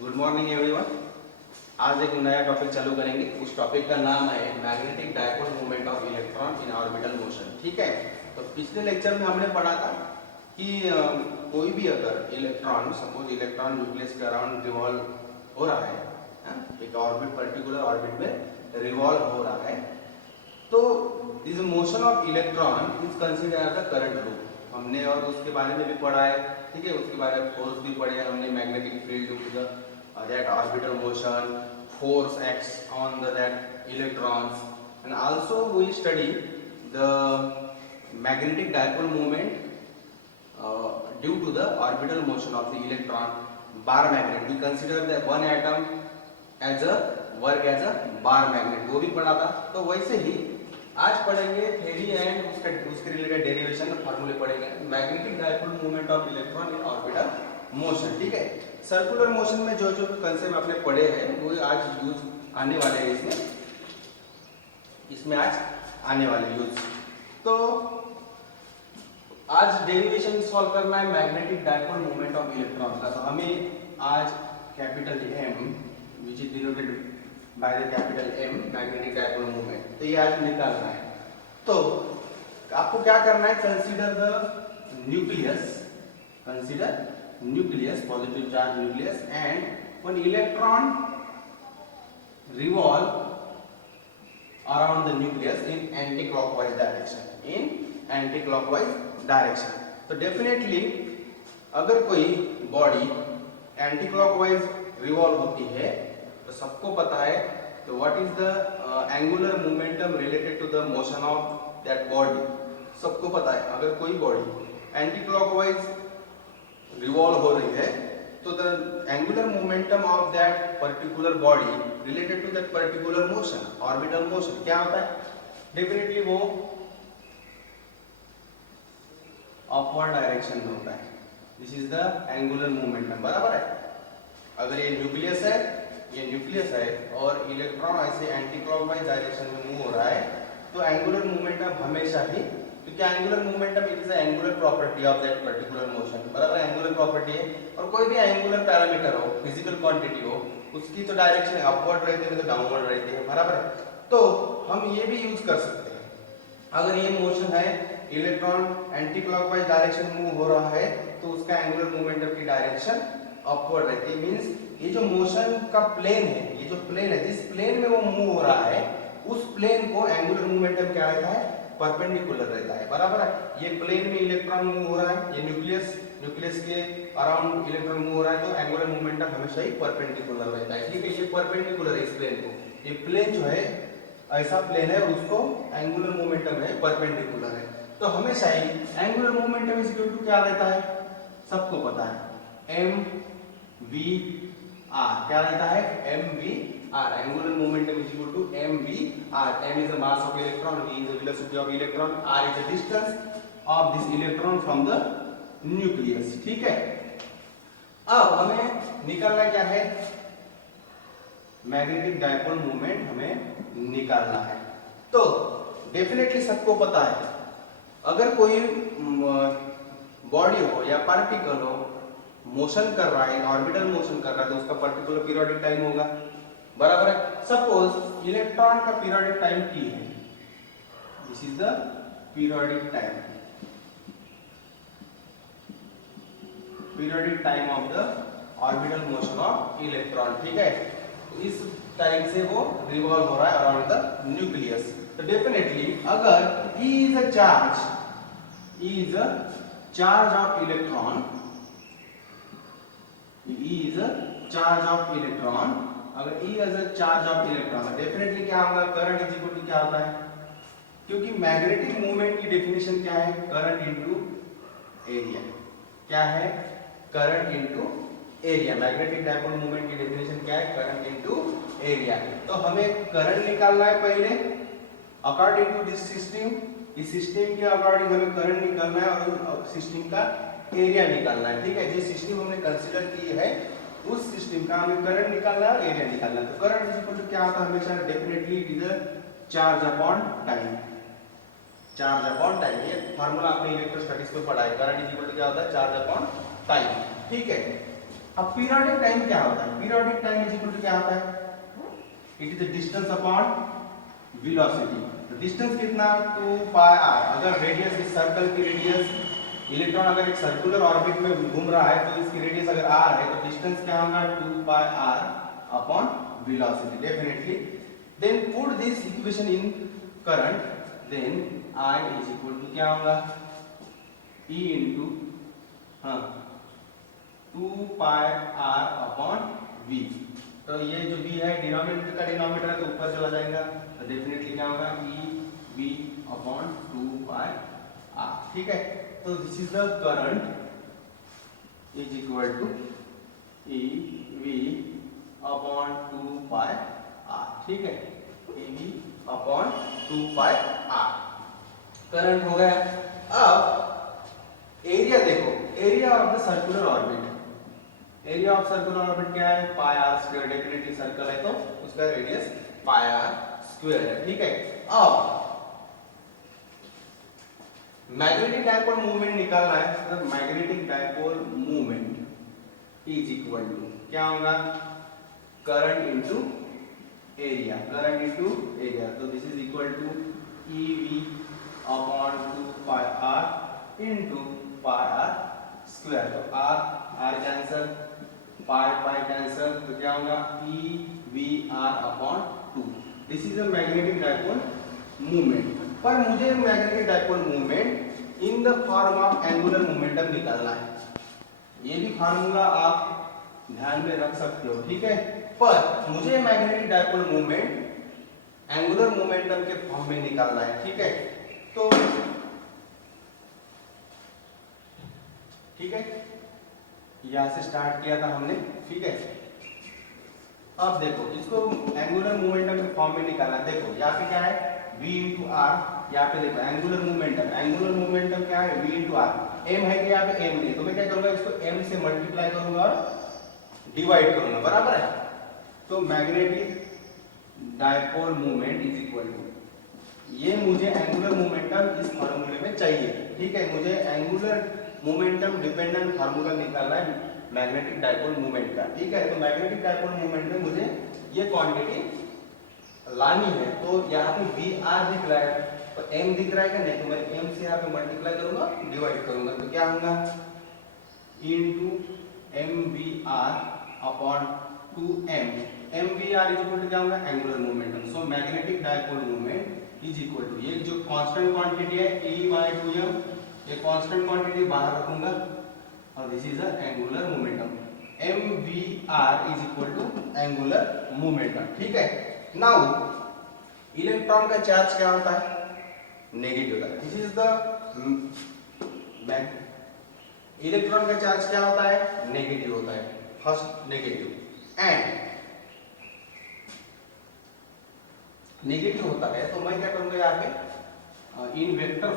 Good morning everyone. आज एक नया टॉपिक चालू करेंगे। उस टॉपिक का नाम है magnetic dipole movement of electron in orbital motion. ठीक है, तो पिछले लेक्चर में हमने पढ़ा था कि कोई भी अगर इलेक्ट्रॉन, सपोज इलेक्ट्रॉन न्यूक्लियस के अराउंड रिवॉल्व हो रहा है, एक ऑर्बिट, पर्टिकुलर ऑर्बिट में रिवॉल्व हो रहा है, तो this motion of electron is considered the current loop. हमने और उसके बारे में भी पढ़ा है, ठीक है, उसके बारे में फोर्स भी पढ़े हमने, magnetic field due to the that orbital motion, force acts on that electrons, and also we study the magnetic dipole moment due to the orbital motion of the electron, bar magnet. We consider that one atom as a work as a bar magnet, वो भी पढ़ा था। तो वैसे ही आज पढ़ेंगे theory and उसके related derivation फार्मूले पढ़ेंगे। Magnetic dipole movement of electron in orbital motion. ठीक है, सर्कुलर मोशन में जो जो कंसेप्ट आपने पढ़े हैं वो आज यूज आने वाले हैं इसमें आज आने वाले यूज। तो आज डेरिवेशन सॉल्व करना है magnetic dipole movement of electron का। तो हमें आज capital M which is denoted by the capital M, magnetic dipole movement, तो ये आज निकालना है। तो आपको क्या करना है, consider the nucleus, consider nucleus, positive charge nucleus, and one electron revolve around the nucleus in anti-clockwise direction, in anti-clockwise direction। तो definitely अगर कोई बॉडी एंटी-क्लॉकवाइज रिवॉल्व होती है तो सबको पता है तो what is the angular momentum related to the motion of that body, सबको पता है। अगर कोई बॉडी एंटी-क्लॉकवाइज रिवॉल्व हो रही है तो the angular momentum of that particular body related to that particular motion, orbital motion, क्या होता है, डेफिनेटली वो अपवर्ड डायरेक्शन में होता है। This is the angular momentum, बराबर है। अगर ये न्यूक्लियस है, ये न्यूक्लियस है और इलेक्ट्रॉन ऐसे एंटी क्लॉकवाइज डायरेक्शन में मूव हो रहा है तो एंगुलर मोमेंटम हमेशा ही, क्योंकि angular momentum it is the angular property of that particular motion, बराबर, एंगुलर प्रॉपर्टी है। और कोई भी एंगुलर पैरामीटर हो, फिजिकल क्वांटिटी हो, उसकी तो डायरेक्शन अपवर्ड रहती है तो डाउनवर्ड रहती है, बराबर है। तो हम ये भी यूज कर सकते हैं, अगर ये मोशन है, इलेक्ट्रॉन एंटी क्लॉकवाइज डायरेक्शन में मूव हो रहा है तो उसका एंगुलर मोमेंटम की डायरेक्शन अपवर्ड रहती है। मींस ये जो मोशन का प्लेन है, ये जो प्लेन है, जिस प्लेन में वो मूव हो रहा है उस प्लेन को एंगुलर मोमेंटम क्या रहता है, परपेंडिकुलर रहता है, बराबर है। ये प्लेन में इलेक्ट्रॉन मूव हो रहा है, ये न्यूक्लियस के अराउंड इलेक्ट्रॉन मूव हो रहा है तो एंगुलर मोमेंटम हमेशा ही परपेंडिकुलर रहता है। ठीक है, ये परपेंडिकुलर है इस प्लेन को, ये प्लेन जो है ऐसा प्लेन है और उसको एंगुलर मोमेंटम है परपेंडिकुलर है। तो हमेशा ही angular momentum is equal to क्या रहता है, सबको पता है, एम वी आर, क्या रहता है, M V R. Angular momentum is equal to M V R. M is the mass of electron, V is the velocity of electron, R is the distance of this electron from the nucleus. ठीक है, अब हमें निकालना क्या है, magnetic dipole moment हमें निकालना है। तो डेफिनेटली सबको पता है अगर कोई बॉडी हो या पार्टिकल हो, मोशन कर रहा है, ऑर्बिटल मोशन कर रहा है तो उसका पर्टिकुलर पीरियोडिक टाइम होगा, बराबर है। सपोज इलेक्ट्रॉन का पीरियोडिक टाइम T है, this is the periodic time, periodic time of the orbital motion of electron. ठीक है, तो इस टाइम से वो रिवॉल्व हो रहा है अराउंड द न्यूक्लियस। तो डेफिनेटली अगर E is a charge, E is a charge of electron, E is a charge of electron, अगर E is a charge of electron definitely क्या होगा, करंट इज इक्वल टू क्या होता है, क्योंकि magnetic movement की डेफिनेशन क्या है, करंट इनटू एरिया, क्या है, current into area. Magnetic dipole movement की डेफिनेशन क्या है, करंट इनटू एरिया। तो हमें करंट निकालना है पहले अकॉर्डिंग टू दिस सिस्टम, इस सिस्टम के अकॉर्डिंग हमें करंट निकालना है और सिस्टम का एरिया निकालना है। ठीक है, जिस सिस्टम हमने कंसीडर की है उस सिस्टम का हमें करंट निकालना है और एरिया निकालना है। तो करंट इज इक्वल टू क्या होता है, हमेशा definitely it is a charge upon time, charge upon time. ये फार्मूला आपने इलेक्ट्रोस्टैटिक्स में पढ़ा है, करंट इज इक्वल टू क्या होता है, चार्ज अपॉन टाइम। ठीक है, अब पीरियोडिक टाइम क्या होता है? Periodic time is equal to क्या होता है? It is the distance upon velocity. तो डिस्टेंस कितना? 2 पाई r। अगर रेडियस इस सर्कल की रेडियस, इलेक्ट्रॉन अगर एक सर्कुलर ऑर्बिट में घूम रहा है तो इसकी रेडियस अगर r है तो डिस्टेंस क्या होगा? 2 pi r upon velocity definitely. Then put this equation in current, then I is equal to क्या होगा? E into 2 pi r upon v। तो ये जो v है डिनोमिनेटर का डिनोमिनेटर है तो ऊपर चला जाएगा, तो डेफिनेटली क्या होगा? E v upon 2 pi r। ठीक है, तो this is the current is equal to E v upon 2 pi r। ठीक है, E v upon 2 pi r current हो गया। अब एरिया देखो, area of the circular orbit, area of circular orbit क्या है? Pi R square. Definitely circle है तो उसका रेडियस पाई आर स्क्वायर है। ठीक है, अब मैग्नेटिक डायपोल मूवमेंट निकालना है। तो magnetic dipole movement is equal to क्या होगा? Current into area, current into area. तो this is equal to E V upon 2 pi R into pi R square. तो आर कैंसल, पाई कैंसल, तो क्या होगा? E V R upon 2। This is a magnetic dipole movement. पर मुझे magnetic dipole movement in the form of angular momentum निकालना है। ये भी फार्मूला आप ध्यान में रख सकते हो। ठीक है, पर मुझे magnetic dipole movement angular momentum के फॉर्म में निकालना है। ठीक है, तो ठीक है, यहां से स्टार्ट किया था हमने। ठीक है, अब देखो इसको एंगुलर मोमेंटम के फॉर्म में निकालना है। देखो यहाँ पे क्या है? v into R. यहाँ पे देखो एंगुलर मोमेंटम, एंगुलर मोमेंटम क्या है? v into are. m है कि यहाँ पे m नहीं, तो मैं क्या करूंगा? इसको m से मल्टीप्लाई करूंगा और डिवाइड करूंगा, बराबर है। तो magnetic dipole movement is equal to, ये मुझे एंगुलर मोमेंटम इस फार्मूले में चाहिए। ठीक है, मुझे एंगुलर मोमेंटम डिपेंडेंट फार्मूला निकालना है मैग्नेटिक डायपोल मूवमेंट का। ठीक है, तो मैग्नेटिक डायपोल मूवमेंट में मुझे ये क्वांटिटी लानी है। तो यहाँ पे वी आर दिख रहा है, तो एम दिख रहा है क्या? नहीं, तो मैं एम से यहाँ पे मल्टीप्लाई करूंगा, डिवाइड करूंगा, तो क्या होगा? Into M V R upon 2m। M V R is equal to क्या होगा? Angular momentum. So magnetic dipole movement is equal to, ये जो कांस्टेंट क्वांटिटी है E/2m, ये कांस्टेंट क्वांटिटी बाहर रखूंगा और this is a angular momentum. M V R is equal to angular momentum. ठीक है, नाउ इलेक्ट्रॉन का चार्ज क्या होता है? नेगेटिव होता है। दिस इज द इलेक्ट्रॉन का चार्ज क्या होता है? नेगेटिव होता है, फर्स्ट नेगेटिव। एंड नेगेटिव होता है तो मैं क्या करूंगा? यहाँ पे इन वेक्टर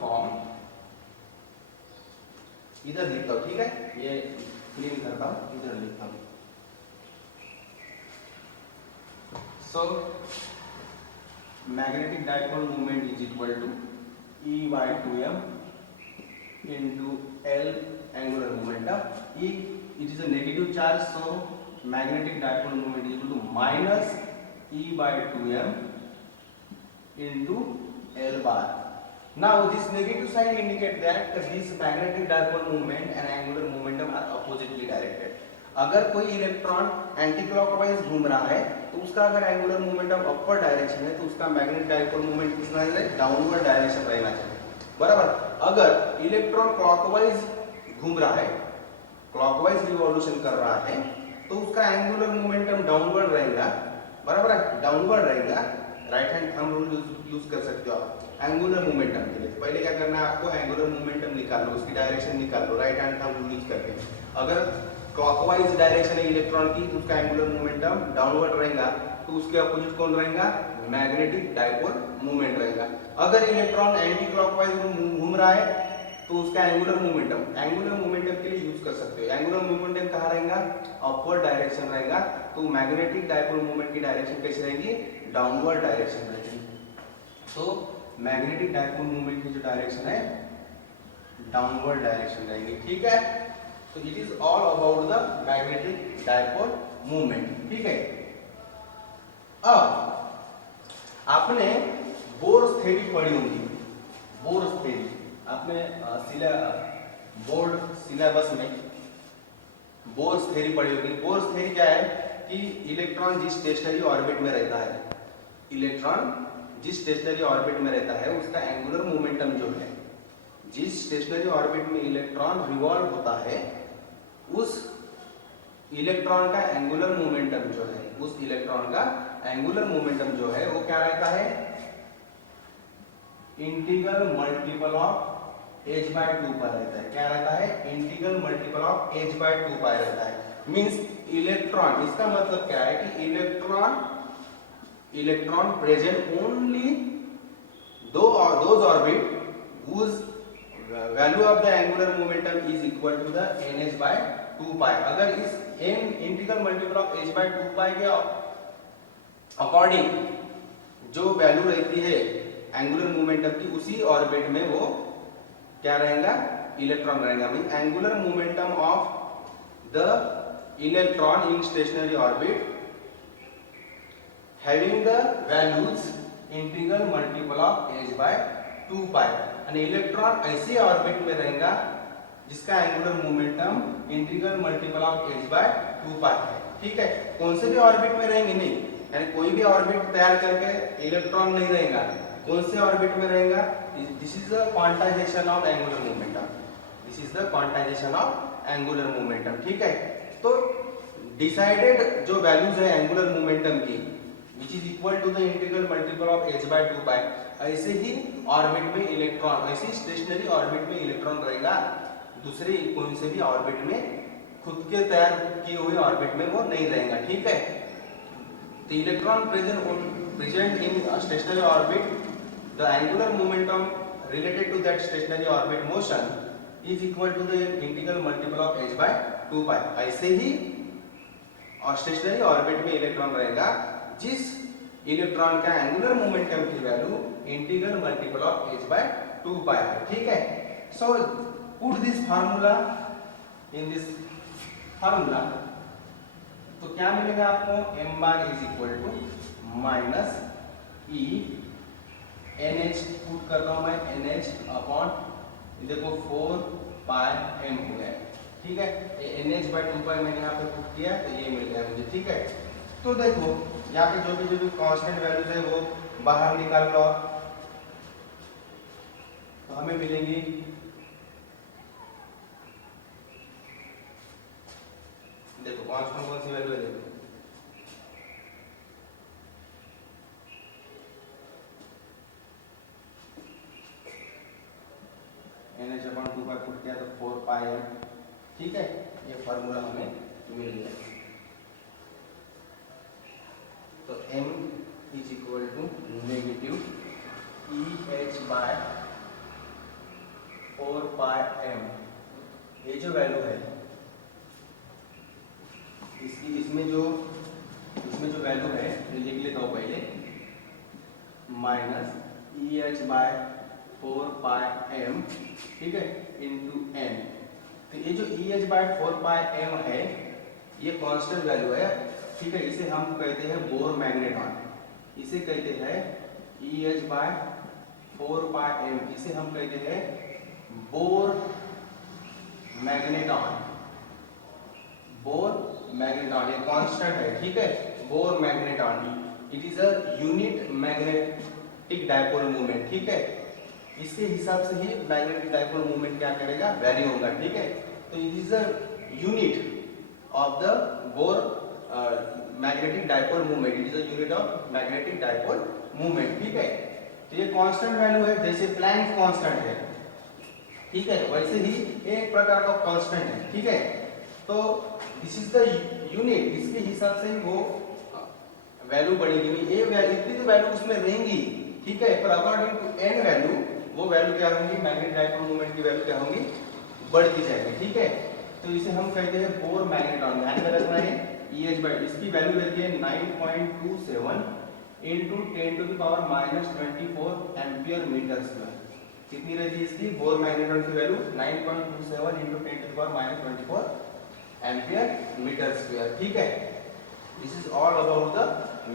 फॉर्म इधर लिखता हूं। ठीक है, ये क्लीन करता हूं, इधर लिखता हूं। So magnetic dipole movement is equal to E/2m into L angular momentum. E, it is a negative charge, so magnetic dipole moment is equal to minus E/2m into L bar. Now this negative sign indicate that this magnetic dipole moment and angular momentum are oppositely directed. अगर कोई electron anti clockwise घूम रहा है तो उसका अगर angular momentum upward direction है तो उसका मैग्नेटिक डायपोल मोमेंट किस रहना चाहिए? डाउनवर्ड डायरेक्शन रहना चाहिए, बराबर। अगर इलेक्ट्रॉन क्लॉकवाइज घूम रहा है, क्लॉकवाइज रिवॉल्यूशन कर रहा है, तो उसका एंगुलर मोमेंटम डाउनवर्ड रहेगा, बराबर है, डाउनवर्ड रहेगा। Right hand thumb rule use कर सकते हो आप एंगुलर मोमेंटम के लिए। पहले क्या करना है आपको? एंगुलर मोमेंटम निकाल लो, उसकी डायरेक्शन निकाल लो right hand thumb rule use करके। अगर क्लॉकवाइज डायरेक्शन है इलेक्ट्रॉन की तो उसका एंगुलर मोमेंटम डाउनवर्ड रहेगा, तो उसके अपोजिट कौन रहेगा? मैग्नेटिक डायपोल मूवमेंट रहेगा। अगर इलेक्ट्रॉन एंटी क्लॉकवाइज घूम रहा है तो उसका एंगुलर मोमेंटम के लिए यूज कर सकते हो। एंगुलर मोमेंटम कहाँ रहेगा? अपवर्ड डायरेक्शन रहेगा, तो मैग्नेटिक डायपोल मूवमेंट की डायरेक्शन कैसी रहेगी? डाउनवर्ड डायरेक्शन रहेगी। तो मैग्नेटिक डायपोल मूवमेंट की जो डायरेक्शन है डाउनवर्ड डायरेक्शन रहेगी। ठीक है, तो it is all about the magnetic dipole movement, ठीक है। अब आपने बोर्स थ्योरी पढ़ी होगी, बोर्स थ्योरी आपने बोर्ड सिलेबस में बोर्स थ्योरी पढ़ी होगी। बोर्स थ्योरी क्या है कि इलेक्ट्रॉन जिस स्टेशनरी ऑर्बिट में रहता है, इलेक्ट्रॉन जिस स्टेशनरी ऑर्बिट में रहता है उसका एंगुलर मोमेंटम जो है, जिस स्टेशनरी ऑर्बिट में इलेक्ट्रॉन रिवॉल्व होता है उस इलेक्ट्रॉन का एंगुलर मोमेंटम जो है, उस इलेक्ट्रॉन का एंगुलर मोमेंटम जो है वो क्या रहता है, integral multiple of h by 2 pi रहता है। क्या रहता है, integral multiple of h by 2 pi रहता है। मींस इलेक्ट्रॉन, इसका मतलब क्या है कि electron present only those orbit whose value of the angular momentum is equal to the nh by 2 pi। अगर इस n integral multiple of h by 2 pi के अकॉर्डिंग जो वैल्यू रहती है एंगुलर मोमेंटम की, उसी ऑर्बिट में वो क्या रहेगा, इलेक्ट्रॉन रहेगा। Mean angular momentum of the electron in stationary orbit having the values integral multiple of h by 2 pi। और इलेक्ट्रॉन ऐसे ऑर्बिट में रहेगा जिसका angular momentum integral multiple of h by 2 pi है, ठीक है। कौन से भी ऑर्बिट में रहेंगे नहीं, यानी कोई भी ऑर्बिट तैयार करके इलेक्ट्रॉन नहीं रहेगा, कौन से ऑर्बिट में रहेगा, this is the quantization of angular momentum, this is the quantization of angular momentum, ठीक है। तो डिसाइडेड जो वैल्यूज है एंगुलर मोमेंटम की which is equal to the integral multiple of h by 2 pi, ऐसे ही ऑर्बिट में इलेक्ट्रॉन, ऐसे stationery orbit में इलेक्ट्रॉन रहेगा, दूसरे कोई से भी ऑर्बिट में खुद के तैयार किए हुए ऑर्बिट में वो नहीं रहेगा, ठीक है। तो electron present in stationary orbit, the angular momentum related to that stationary orbit motion is equal to the integral multiple of h by 2 pi। ऐसे ही स्टेशनरी ऑर्बिट में इलेक्ट्रॉन रहेगा जिस इलेक्ट्रॉन का एंगुलर मोमेंटम की value integral multiple of h by 2 pi है, ठीक है। So put this formula in this formula, तो क्या मिलेगा आपको, m bar is equal to minus e nh, put कर रहा हूं मैं nh अपॉन, देखो 4 पाई m हो गया, ठीक है। nh by 2 पाई मैंने यहाँ पे पुट किया तो ये मिल गया मुझे, ठीक है। तो देखो यहाँ पे जो भी कांस्टेंट वैल्यूज है वो बाहर निकाल लो, तो हमें मिलेंगी देखो कौन सी वैल्यू है, देखो NH अपॉन 2 पाई पुट किया तो 4 पाई है, ठीक है। ये फार्मूला हमें मिल गया। तो m is equal to negative EH by 4 pi m, ये जो वैल्यू है इसमें जो वैल्यू है लिख लेता हूँ पहले, minus EH by 4 pi m, ठीक है, इंटू n। तो ये जो EH बाय 4 पाई m है ये कांस्टेंट वैल्यू है, ठीक है। इसे हम कहते हैं बोर मैग्नेटॉन, इसे कहते हैं EH बाय 4 पाई m, इसे हम कहते हैं बोर मैग्नेटॉन, बोर मैग्नेटॉन ये कांस्टेंट है, ठीक है। Bore magneton it is a unit magnetic dipole movement, ठीक है। इसके हिसाब से ही मैग्नेटिक डायपोल मूवमेंट क्या करेगा, वैरी होगा, ठीक है। तो it is a unit of the bore magnetic dipole movement, it is a unit of magnetic dipole movement, ठीक है। तो ये कांस्टेंट वैल्यू है, जैसे प्लैंक कांस्टेंट है, ठीक है, वैसे ही एक प्रकार का कांस्टेंट है, ठीक है। तो दिस इज द यूनिट, इसके हिसाब से ही वो वैल्यू बढ़ेगी। ये वैल्यू इतनी तो वैल्यू उसमें रहेंगी, ठीक है, पर अकॉर्डिंग टू n वैल्यू वो वैल्यू क्या होंगी, मैग्नेटिक डायपोल मूवमेंट की वैल्यू क्या होंगी, बढ़ती जाएगी, ठीक है। तो इसे हम कहते हैं बोर मैग्नेटॉन, ध्यान में रखना है। EH बाय इसकी वैल्यू रहती है 9.27 into 10 to the power -24 ampere metre square, कितनी रहती है इसकी बोर मैग्नेट्रॉन की value 9.27 into 10 to the power -24 ampere metre square. ठीक है, this is all about the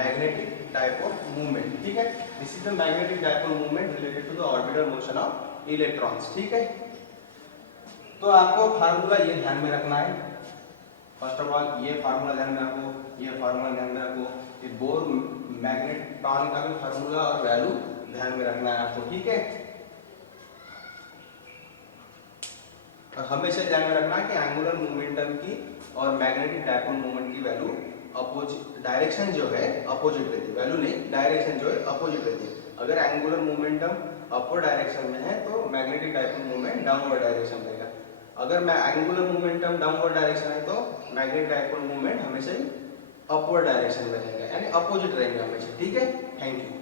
magnetic dipole movement. ठीक है, this is the magnetic dipole movement related to the orbital motion of electrons. ठीक है, तो आपको formula ये ध्यान में रखना है। फर्स्ट ऑफ ऑल ये फार्मूला ध्यान में रखो, ये फार्मूला ध्यान में रखो कि बोर मैग्नेट्रॉन का भी फार्मूला और वैल्यू ध्यान में रखना है आपको। ठीक है, और हमेशा ध्यान में रखना है कि एंगुलर मोमेंटम की और मैग्नेटिक डायपोल मोमेंट की वैल्यू अपोजिट, डायरेक्शन जो है अपोजिट रहती है, वैल्यू नहीं डायरेक्शन जो है अपोजिट रहती है। अगर एंगुलर मोमेंटम अपवर्ड डायरेक्शन में है तो magnetic dipole moment downward direction रहेगा। अगर मैं एंगुलर मोमेंटम डाउनवर्ड डायरेक्शन है तो मैग्नेटिक डायपोल मोमेंट हमेशा ही अपवर्ड डायरेक्शन में रहेगा, यानी अपोजिट रहेंगे हमेशा। ठीक है, थैंक यू।